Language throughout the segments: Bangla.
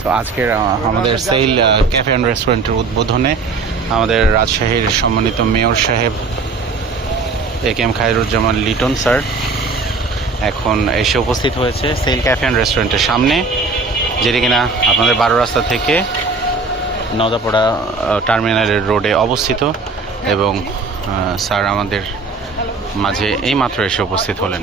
তো আজকের আমাদের সেইল ক্যাফে অ্যান্ড রেস্টুরেন্টের উদ্বোধনে আমাদের রাজশাহীর সম্মানিত মেয়র সাহেব A K M Khairuzzaman Liton sir, এখন এসে উপস্থিত হয়েছে সেইল ক্যাফে অ্যান্ড রেস্টুরেন্টের সামনে, যেটি কিনা আপনাদের বারো রাস্তা থেকে নদাপড়া টার্মিনালের রোডে অবস্থিত এবং স্যার আমাদের মাঝে এইমাত্র এসে উপস্থিত হলেন।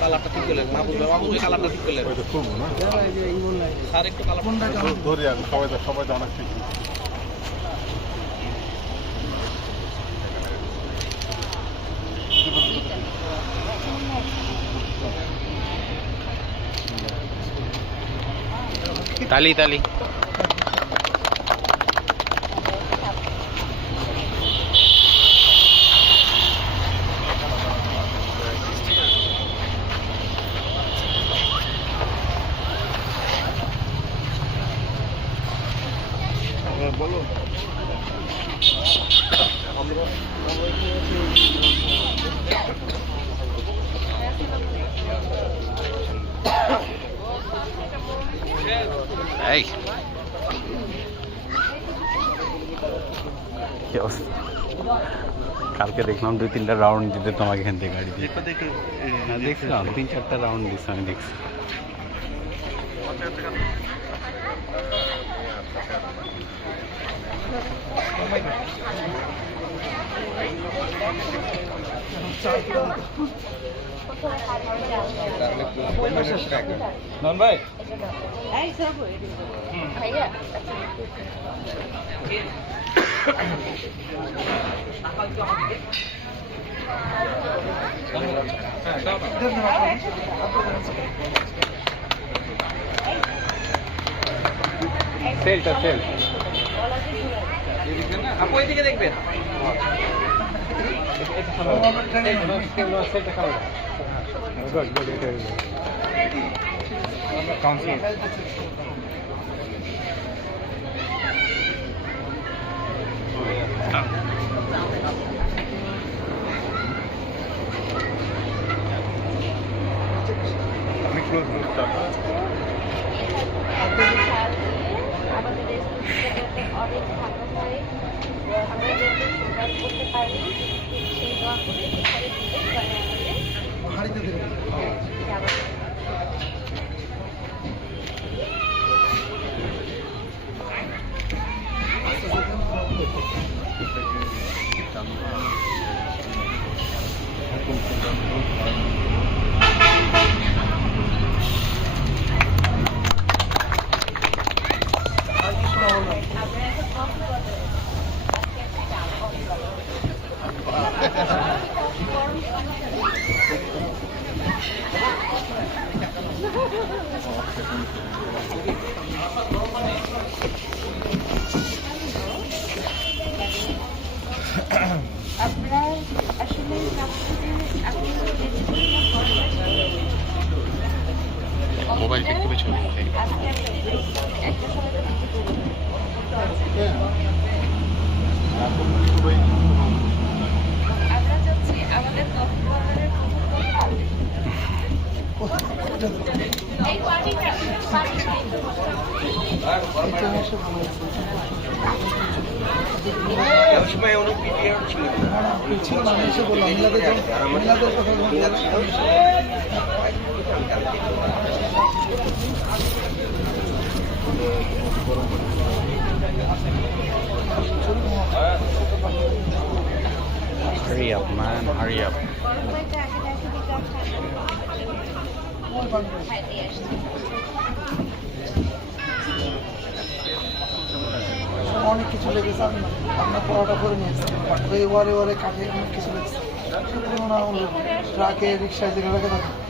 কালারটা ঠিক করলেন মাহবুব মাহবুব কালারটা ঠিক করলেন। স্যার একটু কালারটা ধরি আমি সবাই সবাই অনেক ঠিক। তালি তালি। কালকে দেখলাম দুই তিনটা রাউন্ড দিতে তোমাকে এখান থেকে গাড়ি দিয়ে না দেখছিলাম তিন চারটা রাউন্ড দিচ্ছে আমি দেখছি নন ভাই ভাইয়া সেলটা সেল। আপু এইদিকে দেখবেন। আমি ক্লোজ আমাদের রেস্টুরেন্টে অনেক থাকা হয় আমরা যাতে সুগার করতে পারি সেই দোয়া করে এখানে দিতে পারে আমাদের যাব আমরা এখন কফি বদল আজকে একটা চা কফি বদল আপনার আসলে আপনি একটু পেছনে আজকে সময় কিছু করুন আমরা চাচ্ছি আমাদের কফি পার্লারের এই Hurry up, man. Hurry up. অনেক কিছু লেগেছে আমি আমরা পড়াটা করে নিয়েছি ওই ওয়ারে ওয়ারে কাটে অনেক কিছু লেগেছে ট্রাকে রিক্সায় যেগুলো লাগে থাকে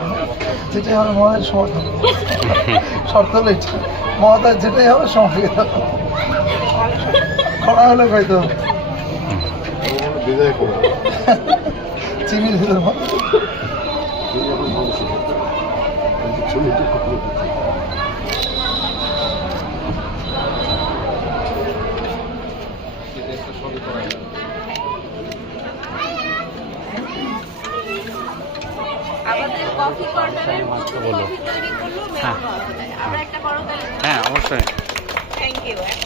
না যেটাই হবে মহাদের সময় শর্ত হলো এটা। মহাদার যেটাই হবে হবে। খরা হলে খাইতে হবে। বিদায় করে চিনির ভিতরে মা- ছবিটি খুব আমাদের কফি কর্নারের মতো কফি তৈরি করল হ্যাঁ। আমরা একটা বড় হ্যাঁ অবশ্যই। থ্যাংক ইউ হয়।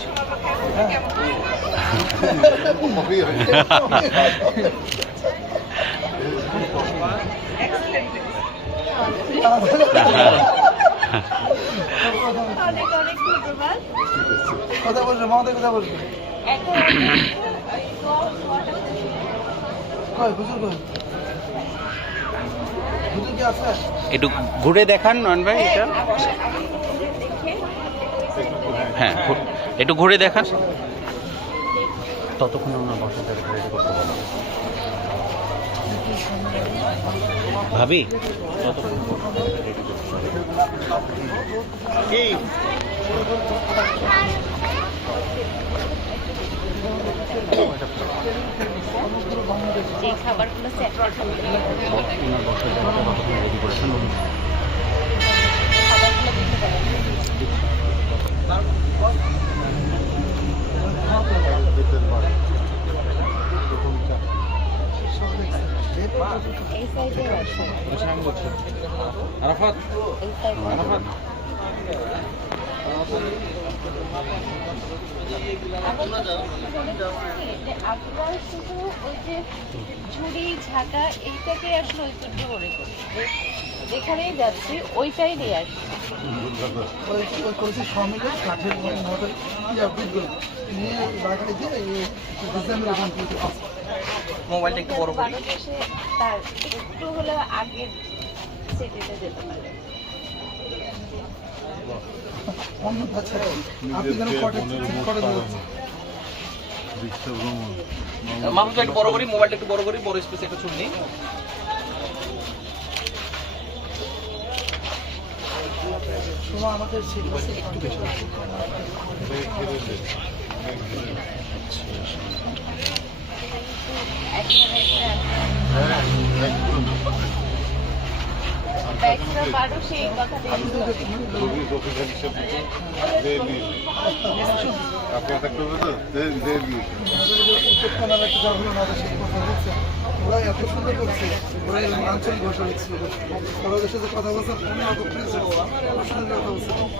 অনেক অনেক ধন্যবাদ। কথা বলছো মহাদের কথা বলছো। কই হুজুর কই? হুজুর কি আছে একটু ঘুরে দেখান নয়ন ভাই এটা? হ্যাঁ একটু ঘুরে দেখান। ততক্ষণে ওনার বসাটা রেডি করতে বলো। ভাবি? যে খাবারগুলো খাবারগুলো দিতে আছে। আরাফাত। শুধু ওই যে ঝুড়ি ঝাঁটা ঐতিহ্য যেখানেই ওইটাই নিয়ে আসি ওই ওই করেছি সমিলে কাঠের মডেল বিটগুলো নিয়ে লাগাই দিয়ে এই ডিজাইনের ওখান থেকে মোবাইলটা একটু বড় করি। তার একটু হলেও আগের সেটেতে যেতে পারে। অন্য আছে আপনি একটু বড় করি, মোবাইলটা একটু বড় করি, বড় স্পেস একটা ছবি নিই। আমাদের একটু বেশি ব্যাগটা ওরা এত সুন্দর করছে ওরা আঞ্চলিক ভাষা লিখছিল ওদের সাথে কথা বলছে ফোনে অত ওর সাথে কথা বলছে ওরা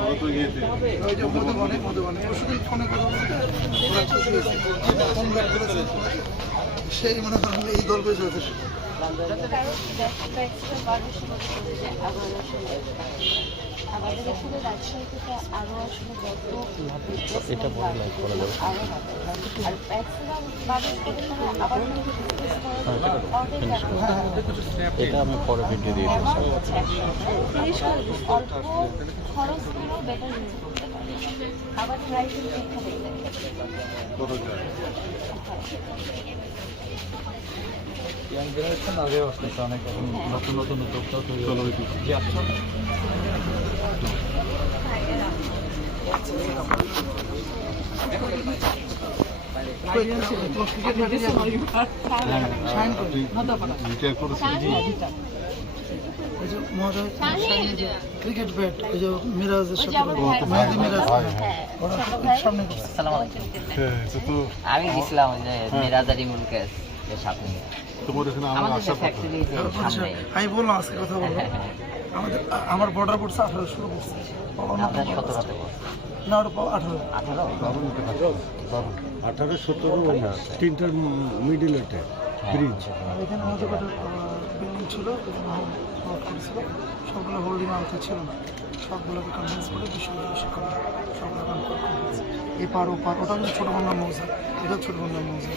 ওই যে মধুবনে মধুবনে পরশুদিন ফোনে কথা বলতে ওরা খুশি ফোন করেছে সেই মনে করেন এই গল্পে চলছে আমাদের এখানে রাজশাহী থেকে আরও আসলে যত এটা বড় লাইক করা যাবে আর ম্যাক্সিমাম মানুষ এখানে আবার এটা আমি পরে ভিডিও দিয়ে দিচ্ছি। অ্যামাউন্ট হচ্ছে অল্প খরচ করেও বেটার ইউজ করতে পারে এখানে ইয়াং জেনারেশন আসতেছে অনেক এখন নতুন নতুন উদ্যোক্তা তৈরি। জি ক্রিকেট যে মহাজয় ক্রিকেট ব্যাট ওই যে মিরাজের সাথে মিরাজ হ্যাঁ সামনে হ্যাঁ আমি গেছিলাম মেরাজারি মুলকের এর সাথে তোমার এখানে আমার আশা সামনে। আমি বললাম আজকে কথা বলব আমাদের আমার বর্ডার পড়ছে আঠারোশো পড়ছে। আপনার না ওটা আঠারো। আঠারো? আঠারো সতেরো তিনটার মিডিলেটে ব্রিজ আর এখানে হয়তো কটা বিল্ডিং ছিল করেছিল। সবগুলো হোল্ডিং আওতা ছিল না। সবগুলোকে কনভিন্স করে বিশ্ববিদ্যালয় শিক্ষা সবগুলো কনফার্ম করেছে এপার ওপার ওটা কিন্তু ছোটো বাংলা মৌজা এটা ছোটো বাংলা মৌজা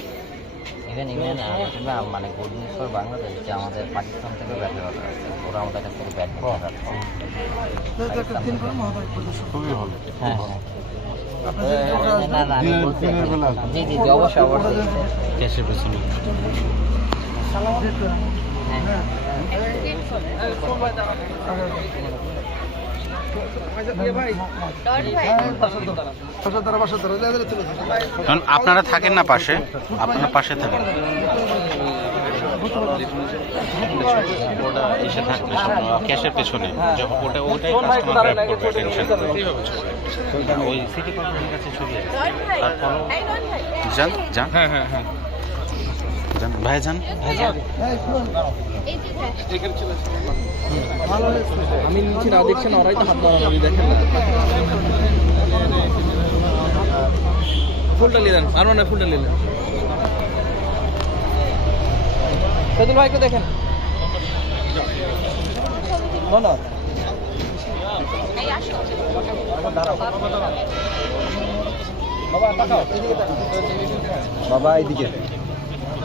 ইভেন ইভেন না মানে গুড নিউজ ফর বাংলাদেশ যে আমাদের পাকিস্তান থেকে ব্যাটের অর্ডার আছে ওরা আমাদের কাছ থেকে ব্যাট নিতে যাচ্ছে। খুবই ভালো। হ্যাঁ। হ্যাঁ না না। জি জি জি অবশ্যই পেছনে। হ্যাঁ বাসার দ্বারা বাসার দ্বারা লেদারে চলে যাবে কারণ আপনারা থাকেন না পাশে আপনারা পাশে থাকেন। ওটা এসে থাকবে ক্যাশের পেছনে যখন ওটা ওটাই কাস্টমার গ্র্যাব করবে টেনশন ওই সিটি কর্পোরেশনের কাছে ছবি আছে। তারপরও যান যান। হ্যাঁ হ্যাঁ হ্যাঁ। যান ভাই যান ভাই যান এই শুনুন, ভালো হয়েছে আমি নিচে না দেখছেন ওরাই তো হাত বাড়ানো দেখেন না। ফুলটা নিলেন আর মানে ফুলটা নিলেন। সেদুল ভাইকে দেখেন। ধন্যবাদ বাবা তাকাও। বাবা এইদিকে।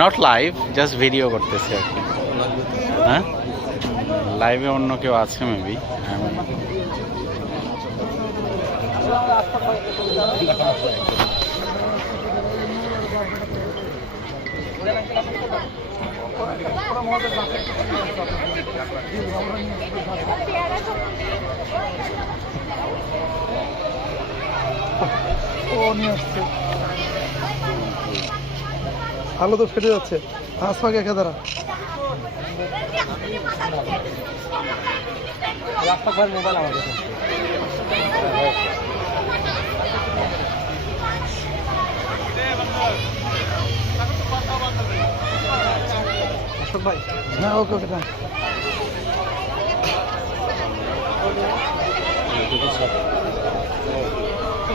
নট লাইভ জাস্ট ভিডিও করতেছে আর কি। হ্যাঁ? লাইভে অন্য কেউ আছে মেবি ও আলো তো ফেটে যাচ্ছে। আসমাকে একা দ্বারা ভাই হ্যাঁ ওকে ওকে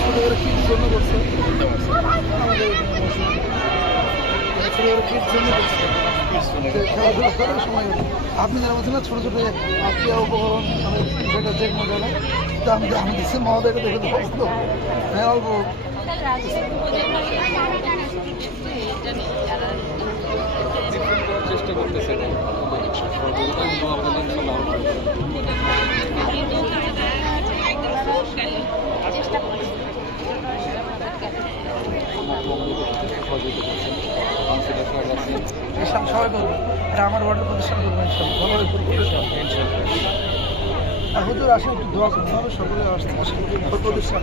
ছোট করে কিট জন্য করছে সময় আপনি যারা বলছেন না ছোটো ছোটো ক্রিয়া উপকরণ মানে যেটা যে কোনো জায়গায় তো আমি আমি দিচ্ছি মহোদয়কে দেখে তো হ্যাঁ অল্প চেষ্টা করতেছে আমার ওয়ার্ডের প্রতিষ্ঠান করবে ভালোভাবে আর হুজুর আসে একটু দোয়া করতে হবে সকলে আসতে আসে প্রতিষ্ঠান।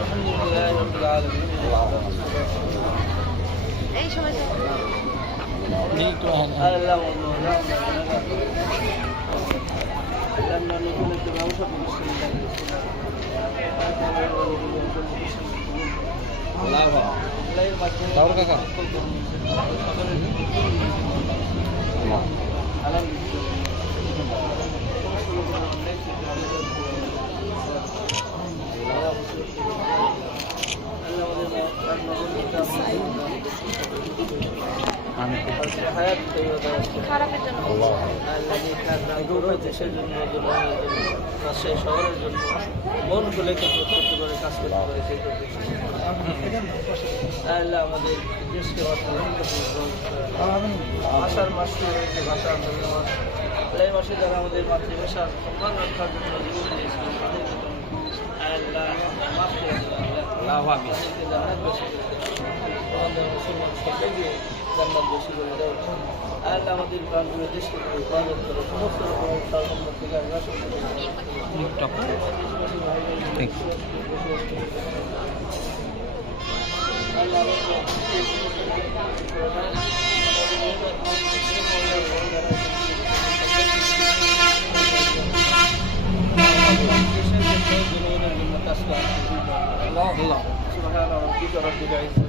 রাস্তা আপনি ডাল করার দিতে পারবেন ঠিক আছে আবার ওদেরকে দাঁড়ান জোর করে দূর সরবেন দেশের জন্য রাজশাহী শহরের জন্য মন খুলে কিন্তু করতে পারে কাজ করতে পারে সেই আল্লাহ আমাদের দেশকে ভাষার মাস শুরু হয়েছে ভাষা আন্দোলনের মাস এই মাসে যারা আমাদের মাতৃভাষার সম্মান রক্ষার জন্য জীবন দিয়েছিল তাদের জন্য আল্লাহ মাফ করে আমাদেরকে মুসলমান সবাইকে জান্নাত বেশি করে দেবেন আল্লাহ আমাদের প্রাণগুলো দেশকে হেফাজত করে সমস্ত রকমের সর্বম্মত থেকে আমরা الله سبحان ربك رب العزة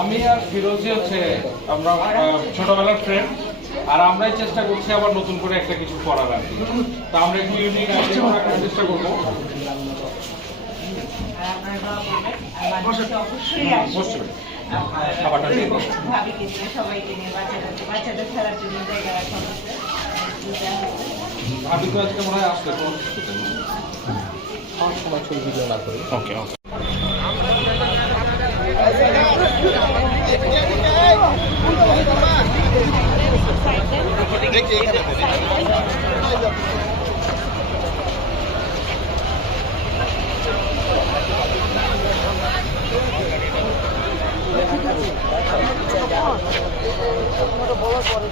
আমি আর ফিরোজি হচ্ছে আমরা ছোটবেলার ফ্রেন্ড আর আমরাই চেষ্টা করছি আবার নতুন করে একটা কিছু করার আর কি। তা আমরা একটু ইউনিক আইডিয়া করার চেষ্টা করব। ভাবি তো আজকে মনে হয় আসলে। ওকে ওকে দেখি এখানে বলার পরে